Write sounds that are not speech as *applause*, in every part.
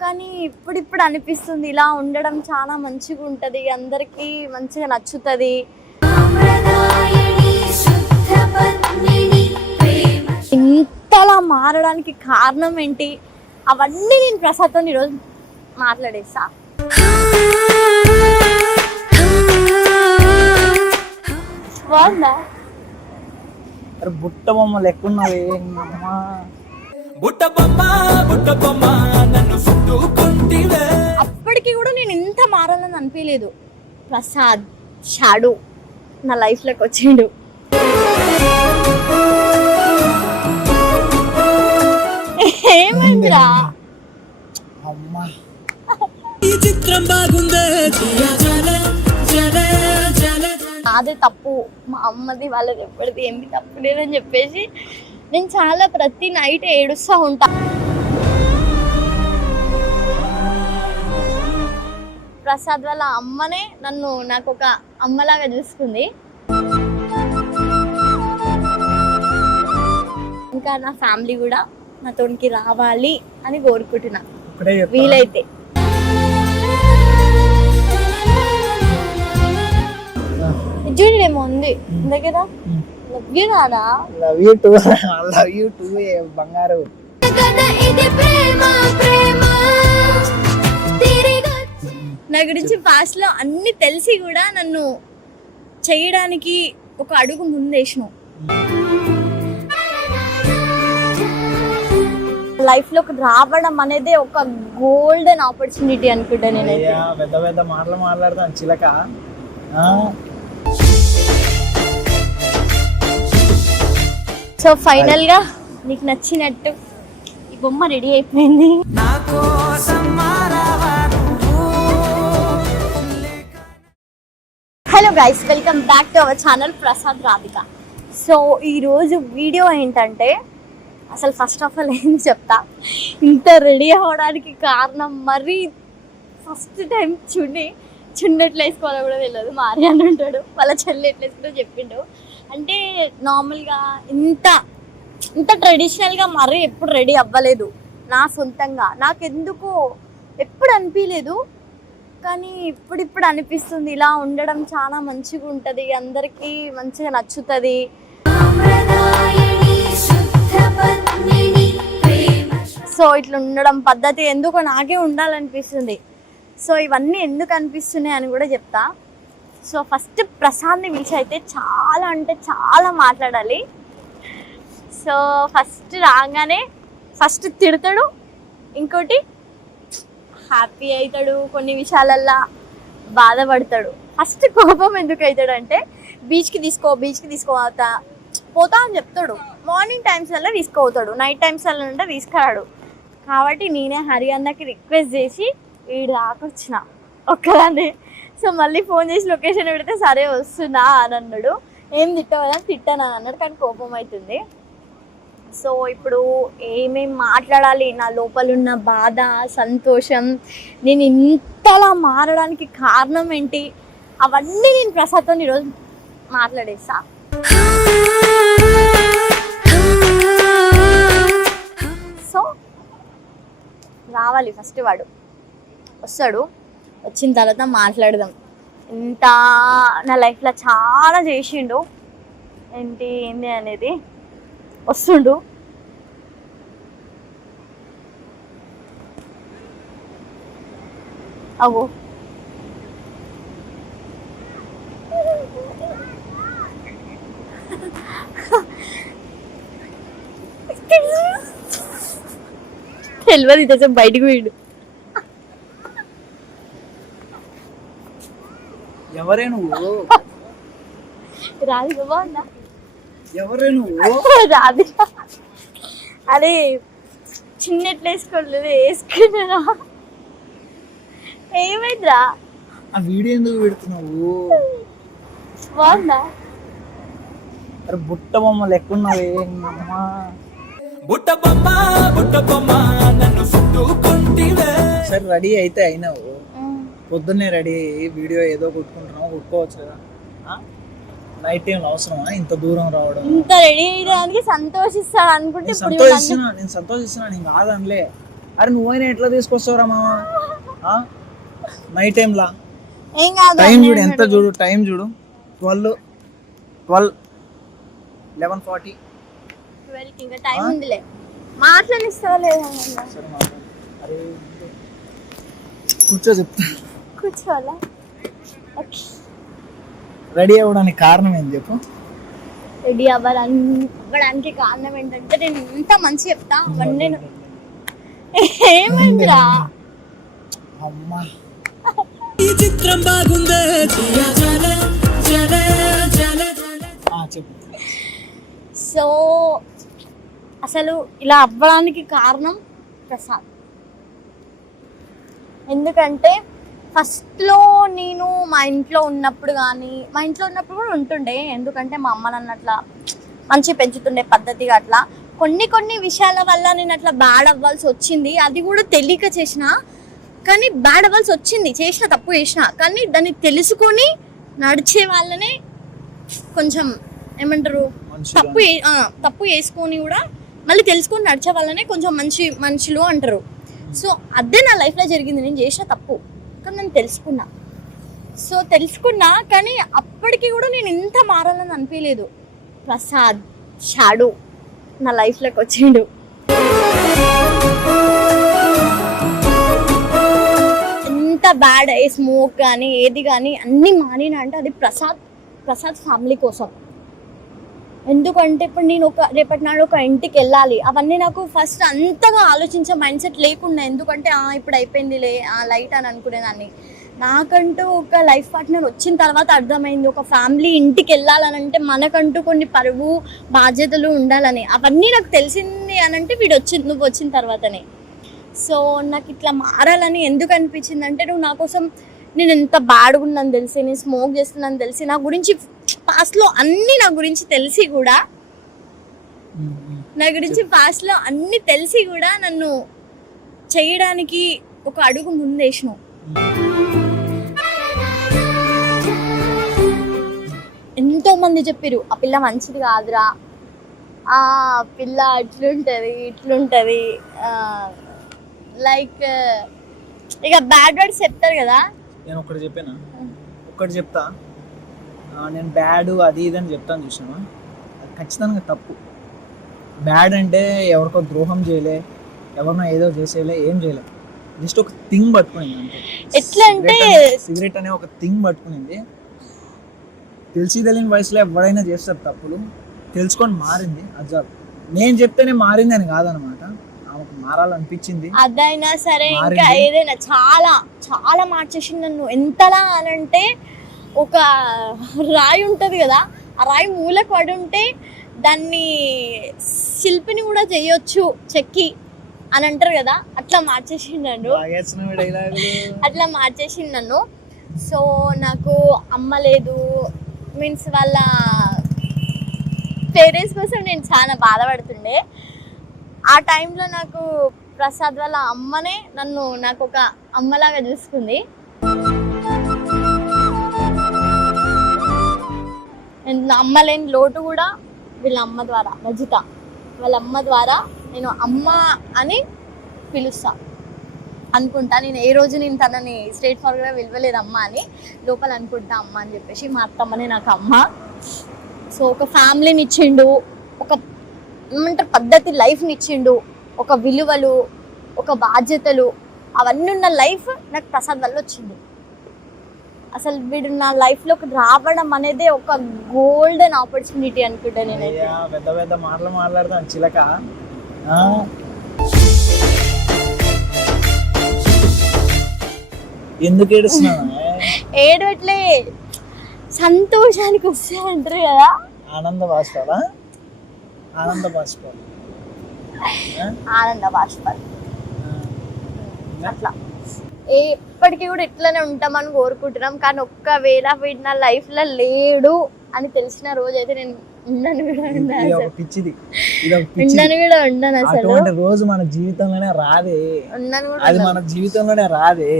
కానీ ఇప్పుడిప్పుడు అనిపిస్తుంది ఇలా ఉండడం చాలా మంచిగా ఉంటుంది అందరికీ మంచిగా నచ్చుతుంది. ఇంతలా మారడానికి కారణం ఏంటి? అవన్నీ నేను ప్రసాద్తో ఈరోజు మాట్లాడేసా. బాగుందా? బుట్ట బొమ్మ లెక్కున్నది అప్పటికి కూడా నేను ఇంత మారాలని అనిపించలేదు. ప్రసాద్ షాడు నా లైఫ్లోకి వచ్చిండు. ఏమైందిరా? అమ్మా. ఈ చిత్రం బాగుందే. జియా జలే జలే జలే నాదే తప్పు. మా అమ్మది వాళ్ళది ఎప్పటిది ఏమి తప్పు లేదని చెప్పేసి నేను చాలా ప్రతి నైట్ ఏడుస్తూ ఉంటా. ప్రసాద్ వాళ్ళ అమ్మనే నన్ను నాకు ఒక అమ్మలాగా చూసుకుంది. ఇంకా నా ఫ్యామిలీ కూడా నాతోనికి రావాలి అని కోరుకుంటున్నా. వీలైతే. చూడేమో ఉంది. దగ్గర ఉమ్. లవ్ యూ నానా love you too love you too బంగారు కదా ఇది ప్రేమ ప్రేమ తిరిగొచ్చి నా గురించి పాస్ట్లో అన్ని తెలిసి కూడా నన్ను చేయడానికి ఒక అడుగు ముందేసినావు. లైఫ్లోకి రావడం అనేది ఒక గోల్డెన్ ఆపర్చునిటీ అనుకుంటా నేనైతే. అయ్యా పెద్ద పెద్ద మాటలు మాట్లాడతాను చిలక. సో ఫైనల్గా నీకు నచ్చినట్టు ఈ బొమ్మ రెడీ అయిపోయింది. Hello guys welcome back to our channel Prasad Radhika so ఈరోజు వీడియో ఏంటంటే అసలు ఫస్ట్ ఆఫ్ ఆల్ ఏం చెప్తా? ఇంత రెడీ అవ్వడానికి కారణం మరీ ఫస్ట్ టైం చుండి చున్ని ఎట్లా వేసుకోవాలో కూడా తెలియదు. మా అని ఉంటాడు వాళ్ళ చెల్లి ఎట్లా వేసుకుంటో చెప్పిండు. అంటే నార్మల్గా ఇంత ఇంత ట్రెడిషనల్గా మరీ ఎప్పుడు రెడీ అవ్వలేదు నా సొంతంగా. నాకెందుకు ఎప్పుడు అనిపించలేదు కానీ ఇప్పుడిప్పుడు అనిపిస్తుంది. ఇలా ఉండడం చాలా మంచిగా ఉంటుంది. అందరికీ మంచిగా నచ్చుతుంది. సో ఇట్లా ఉండడం పద్ధతి ఎందుకో నాకే ఉండాలనిపిస్తుంది. సో ఇవన్నీ ఎందుకు అనిపిస్తున్నాయి అని కూడా చెప్తా. సో ఫస్ట్ ప్రశాంత్ని పిలిచి అయితే చాలా అంటే చాలా మాట్లాడాలి. సో ఫస్ట్ రాగానే ఫస్ట్ తిడతాడు ఇంకోటి హ్యాపీ అవుతాడు కొన్ని విషయాలల్లో బాధపడతాడు. ఫస్ట్ కోపం ఎందుకు అవుతాడు అంటే బీచ్కి తీసుకో బీచ్కి తీసుకోతా పోతా అని చెప్తాడు. మార్నింగ్ టైమ్స్ అలా తీసుకోపోతాడు నైట్ టైమ్స్ అలా ఉంటే తీసుకురాడు కాబట్టి నేనే హరి అన్నకి రిక్వెస్ట్ చేసి వీడు దాకా వచ్చిన ఒక్కదాన్ని. సో మళ్ళీ ఫోన్ చేసి లొకేషన్ పెడితే సరే వస్తున్నా అని అన్నాడు. ఏం తిట్టవదని తిట్టాను? అని అన్నాడు కానీ కోపం అవుతుంది సో ఇప్పుడు ఏమేమి మాట్లాడాలి? నా లోపల ఉన్న బాధ సంతోషం నేను ఇంతలా మారడానికి కారణం ఏంటి? అవన్నీ నేను ప్రసాద్తో ఈరోజు మాట్లాడేసా. సో రావాలి ఫస్ట్ వాడు. వస్తాడు. వచ్చిన తర్వాత మాట్లాడదాం. ఇంత నా లైఫ్లో చాలా చేసిండు. ఏంటి ఏంది అనేది వస్తుండు. అవు తెలియదు. ఇదే బయటకు వీడు ఎవరే నువ్వు? రాదు బాగుందా ఎవరే నువ్వు? రాదు. అరే చిన్నట్లు వేసుకోలేదు వేసుకున్నా ఏమైందిరా? ఆ వీడియో ఎందుకు పెడుతున్నావు? బాగుందా? అరే బుట్ట బొమ్మ లెక్కున్నది అమ్మా. బుట్ట బొమ్మ బుట్ట బొమ్మ నన్ను సరే రెడీ అయితే అయినావు. పొద్దున్నే రెడీ అయ్యి వీడియో ఏదో కొట్టుకుంటున్నావు కొట్టుకోవచ్చు కదా. నైట్ టైం అవసరమా? ఇంత దూరం రావడం? ఇంత రెడీ అయ్యడానికి సంతోషిస్తాడు అనుకుంటే నేను సంతోషిస్తున్నా నేను సంతోషిస్తున్నా నేను కాదనలే. అరే నువ్వైనా ఎట్లా తీసుకొస్తావురా మామ నైట్ టైంలా ఏం కాదు టైం చూడు ఎంత చూడు టైం చూడు. ట్వెల్వ్ ట్వెల్వ్ లెవెన్ ఫార్టీ ట్వెల్వ్కి ఇంకా టైం ఉందిలే. మాట్లాడిస్తావా లేదా? అరే కూర్చో చెప్తా. కూర్చోవాలా? రెడీ అవ్వడానికి కారణం ఏంటి చెప్పు? రెడీ అవ్వడానికి కారణం ఏంటంటే నేను ఇంత మంచి చెప్తా అవన్నీ నేను- ఏమైందిరా? అమ్మా. ఈ చిత్రం బాగుందే. జియా జలే జలే జలే జలే. ఆ, చెప్పు. సో అసలు ఇలా అవ్వడానికి కారణం ప్రసాద్. ఎందుకంటే ఫస్ట్లో నేను మా ఇంట్లో ఉన్నప్పుడు కానీ మా ఇంట్లో ఉన్నప్పుడు కూడా ఉంటుండే. ఎందుకంటే మా అమ్మ నన్ను అట్లా మంచి పెంచుతుండే పద్ధతిగా అట్లా. కొన్ని కొన్ని విషయాల వల్ల నేను అట్లా బ్యాడ్ అవ్వాల్సి వచ్చింది. అది కూడా తెలియక చేసిన. కానీ బ్యాడ్ అవ్వాల్సి వచ్చింది. చేసిన తప్పు చేసిన. కానీ దాన్ని తెలుసుకొని నడిచే వాళ్ళనే కొంచెం ఏమంటారు? తప్పు తప్పు చేసుకొని కూడా మళ్ళీ తెలుసుకొని నడిచే వాళ్ళనే కొంచెం మంచి మనుషులు అంటారు. సో అదే నా లైఫ్లో జరిగింది. నేను చేసిన తప్పు. కానీ నేను తెలుసుకున్నా. సో తెలుసుకున్నా కానీ అప్పటికి కూడా నేను ఇంత మారాలని అనిపించలేదు ప్రసాద్ షాడు నా లైఫ్లోకి వచ్చిండు. ఎంత బ్యాడ్ అయ్యి స్మోక్ కానీ ఏది కానీ అన్నీ మానినా అంటే అది ప్రసాద్ ప్రసాద్ ఫ్యామిలీ కోసం. ఎందుకంటే ఇప్పుడు నేను ఒక రేపటి నాడు ఒక ఇంటికి వెళ్ళాలి. అవన్నీ నాకు ఫస్ట్ అంతగా ఆలోచించే మైండ్ సెట్ లేకుండా ఎందుకంటే "ఆ, ఇప్పుడు అయిపోయిందిలే ఆ లైట్ అని అనుకునేదాన్ని. నాకంటూ ఒక లైఫ్ పార్ట్నర్ వచ్చిన తర్వాత అర్థమైంది ఒక ఫ్యామిలీ ఇంటికి వెళ్ళాలని అంటే మనకంటూ కొన్ని పరువు బాధ్యతలు ఉండాలని. అవన్నీ నాకు తెలిసింది అని అంటే వీడు వచ్చి నువ్వు వచ్చిన తర్వాతనే. సో నాకు ఇట్లా మారాలని ఎందుకు అనిపించింది అంటే నువ్వు నా కోసం నేను ఎంత బ్యాడ్గా ఉన్నాను తెలిసి నేను స్మోక్ చేస్తున్నాను తెలిసి నా గురించి పాస్ట్లో అన్నీ నా గురించి తెలిసి కూడా. నా గురించి పాస్ట్లో అన్నీ తెలిసి కూడా నన్ను చేయడానికి ఒక అడుగు ముందేసినావు. ఎంతో మంది చెప్పారు ఆ పిల్ల మంచిది కాదురా. ఆ పిల్ల అట్లుంటది ఇట్లుంటది. లైక్ ఇక బ్యాడ్ వర్డ్స్ చెప్తారు కదా. నేను ఒకటి చెప్పాను? ఒక్కటి చెప్తా. నేను బ్యాడ్ అది ఇది అని చెప్తాను చూసినావా అది ఖచ్చితంగా తప్పు. బ్యాడ్ అంటే ఎవరికో ద్రోహం చేయలే ఎవరినో ఏదో చేసేయలే ఏం చేయలే. జస్ట్ ఒక థింగ్ పట్టుకునింది అంతే. ఎట్లా అంటే సిగరెట్ అనే ఒక థింగ్ పట్టుకునింది. తెలిసి తెలియని వయసులో ఎవడైనా చేస్తారు తప్పులు. తెలుసుకొని మారింది అది నేను చెప్తేనే మారింది అని కాదనమాట. ఆమెకు మారాలనిపించింది. అదైనా సరే ఇంకా. ఏదైనా చాలా చాలా మార్చేసింది నన్ను. ఎంతలా అనంటే ఒక రాయి ఉంటుంది కదా ఆ రాయి మూలకు పడి ఉంటే దాన్ని శిల్పిని కూడా చేయొచ్చు చెక్కి అని అంటారు కదా అట్లా మార్చేసిండు. అట్లా మార్చేసింది నన్ను. సో నాకు అమ్మ లేదు మీన్స్ వాళ్ళ పేరెంట్స్ కోసం నేను చాలా బాధపడుతుండే. ఆ టైంలో నాకు ప్రసాద్ వాళ్ళ అమ్మనే నన్ను నాకు ఒక అమ్మలాగా చూసుకుంది. నేను నా అమ్మ లేని లోటు కూడా వీళ్ళ అమ్మ ద్వారా రజిత. వాళ్ళ అమ్మ ద్వారా నేను అమ్మ అని పిలుస్తా. అనుకుంటా. నేను ఏ రోజు నేను తనని స్ట్రేట్ ఫార్వర్డ్గా విలువలేదు అమ్మ అని లోపల అనుకుంటా అమ్మ అని చెప్పేసి మా అత్తమ్మనే నాకు అమ్మ. సో ఒక ఫ్యామిలీని ఇచ్చిండు ఒక ఏమంటారు పద్ధతి లైఫ్ని ఇచ్చిండు ఒక విలువలు ఒక బాధ్యతలు అవన్నీ ఉన్న లైఫ్ నాకు ప్రసాద్ వల్ల వచ్చింది. అసలు వీడు నా లైఫ్లోకి రావడం అనేది ఒక గోల్డెన్ ఆపర్చునిటీ అనుకుంటా అయ్యా పెద్ద పెద్ద మాటలు మాట్లాడతాను చిలక? ఎందుకు ఏడుస్తున్నావు? *laughs* ఏడవట్లే. సంతోషానికి వస్తే అంటారు కదా. ఆనంద బాష్పాలా ఆనంద బాష్పాలు ఆనంద బాష్పాలు అట్లా. ఎప్పటికీ కూడా ఇట్లనే ఉంటామని కోరుకుంటున్నాం. కానీ ఒక్కవేళ వీడు నా లైఫ్లో లేడు అని తెలిసిన రోజు అయితే నేను ఉండను కూడా ఉండను పిచ్చిది. కూడా ఉండను అసలు. అటువంటి రోజు మన జీవితంలోనే రాదే. ఉండను కూడా అది. మన జీవితంలోనే రాదే.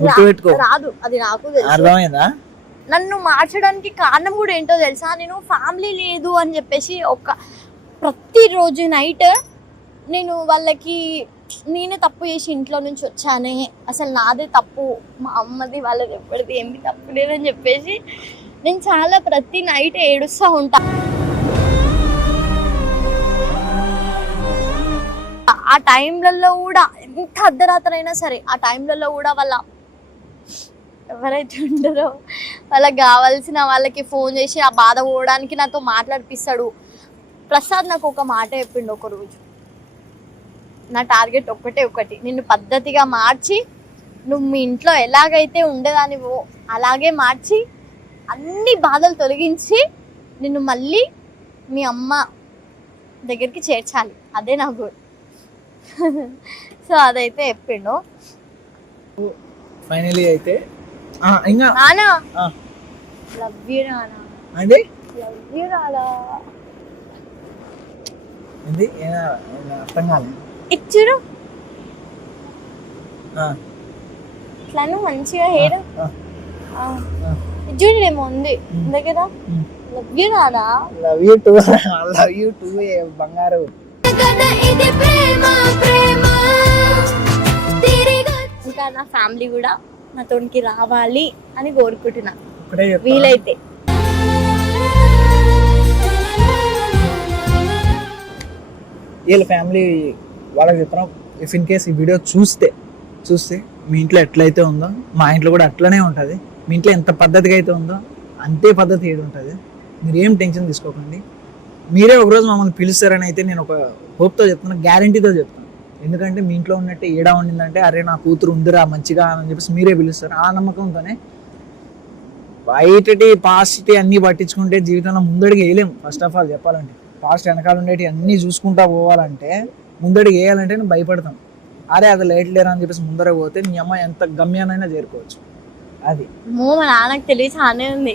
గుర్తుపెట్టుకో. రాదు అది నాకు తెలుసు. అర్థమైందా? నన్ను మార్చడానికి కారణం కూడా ఏంటో తెలుసా? నేను ఫ్యామిలీ లేదు అని చెప్పేసి ఒక ప్రతిరోజు నైట్ నేను వాళ్ళకి నేనే తప్పు చేసి ఇంట్లో నుంచి వచ్చానే. అసలు నాదే తప్పు. మా అమ్మది వాళ్ళది ఎప్పటిది ఏమి తప్పు లేదని చెప్పేసి నేను చాలా ప్రతి నైట్ ఏడుస్తూ ఉంటా. ఆ టైంలలో కూడా ఎంత అర్ధరాత్రి అయినా సరే ఆ టైంలలో కూడా వాళ్ళ ఎవరైతే ఉండరో వాళ్ళకి కావాల్సిన వాళ్ళకి ఫోన్ చేసి ఆ బాధ పోవడానికి నాతో మాట్లాడిపిస్తాడు. ప్రసాద్ నాకు ఒక మాట చెప్పిండు ఒక రోజు నా టార్గెట్ ఒక్కటే ఒకటి. నిన్ను పద్ధతిగా మార్చి నువ్వు మీ ఇంట్లో ఎలాగైతే ఉండేదానివో అలాగే మార్చి అన్ని బాధలు తొలగించి నిన్ను మళ్ళీ మీ అమ్మ దగ్గరికి చేర్చాలి. అదే నా గోల్ *laughs* సో అదైతే చెప్పిండు. ఫైనలీ అయితే ఇంకా నానా? లవ్ యూ నానా. అంటే లవ్ యూ నానా. ఏంది? అర్థం కాలేదు ఇచ్చుడు? ఇట్లాను మంచిగా హెయిర్. చూడేమో ఉంది. దగ్గర. లవ్ యూ నానా love you too love you too బంగారు. కదా ఇది ప్రేమ ప్రేమ. తిరిగి ఇంకా నా ఫ్యామిలీ కూడా నాతోనికి రావాలి అని కోరుకుంటున్నా. వీలైతే. వీళ్ళ ఫ్యామిలీ వాళ్ళకి చెప్తాను ఇఫ్ ఇన్ కేస్ ఈ వీడియో చూస్తే చూస్తే మీ ఇంట్లో ఎట్లయితే ఉందో మా ఇంట్లో కూడా అట్లనే ఉంటుంది. మీ ఇంట్లో ఎంత పద్ధతిగా అయితే ఉందో అంతే పద్ధతి ఏది ఉంటుంది. మీరు ఏం టెన్షన్ తీసుకోకండి. మీరే ఒకరోజు మమ్మల్ని పిలుస్తారని అయితే నేను ఒక హోప్తో చెప్తున్నా గ్యారంటీతో చెప్తాను ఎందుకంటే మీ ఇంట్లో ఉన్నట్టు ఏడా ఉండిందంటే అరే నా కూతురు ఉందిరా మంచిగా అని చెప్పేసి మీరే పిలుస్తారు. ఆ నమ్మకంతోనే బయటటి పాస్ట్ అన్నీ పట్టించుకుంటే జీవితంలో ముందడికి వేయలేము ఫస్ట్ ఆఫ్ ఆల్ చెప్పాలంటే పాస్ట్ వెనకాల ఉండేటి అన్నీ చూసుకుంటా పోవాలంటే ముందడికి వేయాలంటే నేను భయపడతాం. అరే అది లైట్ లేరా అని చెప్పేసి ముందర పోతే నీ అమ్మ ఎంత గమ్యానైనా చేరుకోవచ్చు. అది. మో మా నాన్నకు తెలిసి చానే ఉంది.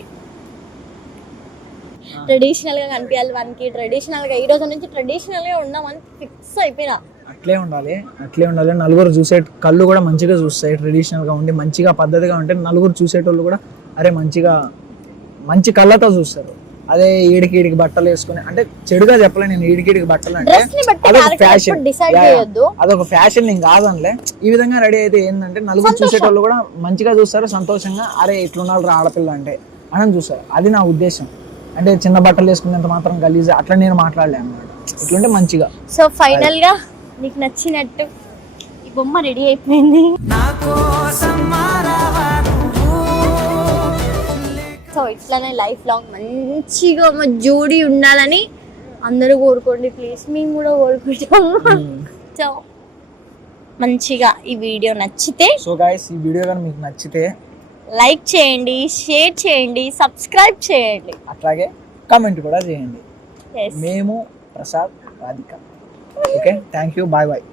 ట్రెడిషనల్గా కనిపించాలి వానికి. ట్రెడిషనల్గా ఈ రోజు నుంచి ట్రెడిషనల్గా ఉందామని ఫిక్స్ అయిపోయినా. అట్లే ఉండాలి అట్లే ఉండాలి. నలుగురు చూసే కళ్ళు కూడా మంచిగా చూస్తాయి. ట్రెడిషనల్గా ఉండి మంచిగా పద్ధతిగా ఉంటే నలుగురు చూసేటోళ్ళు కూడా అరే మంచిగా మంచి కళ్ళతో చూస్తారు. అదే ఈడికి ఈడికి బట్టలు వేసుకొని అంటే చెడుగా చెప్పలే నేను ఈడికి ఈడికి బట్టలు అంటే డ్రెస్ని బట్టి అదొక ఫ్యాషన్ అదొక ఫ్యాషన్ నేను కాదనిలే. ఈ విధంగా రెడీ అయితే ఏంటంటే నలుగురు చూసేటోళ్ళు కూడా మంచిగా చూస్తారు సంతోషంగా అరే ఇట్లున్నారు రా ఆడపిల్ల అంటే. అని చూస్తారు. అది నా ఉద్దేశం. అంటే చిన్న బట్టలు వేసుకున్నంత మాత్రం గలీజ్. అట్లా నేను మాట్లాడలే అన్నమాట. ఇట్లుంటే మంచిగా. సో ఫైనల్గా నీకు నచ్చినట్టు ఈ బొమ్మ రెడీ అయిపోయింది. ఇట్లానే లైఫ్ లాంగ్ మంచిగా మా జోడీ ఉండాలని అందరూ కోరుకోండి. ప్లీజ్ మేము కూడా కోరుకుంటాము. సో మంచిగా ఈ వీడియో నచ్చితే సో గాయస్ ఈ వీడియో కానీ మీకు నచ్చితే లైక్ చేయండి షేర్ చేయండి సబ్స్క్రైబ్ చేయండి. అట్లాగే కామెంట్ కూడా చేయండి. మేము Prasad Radhika. Okay thank you bye bye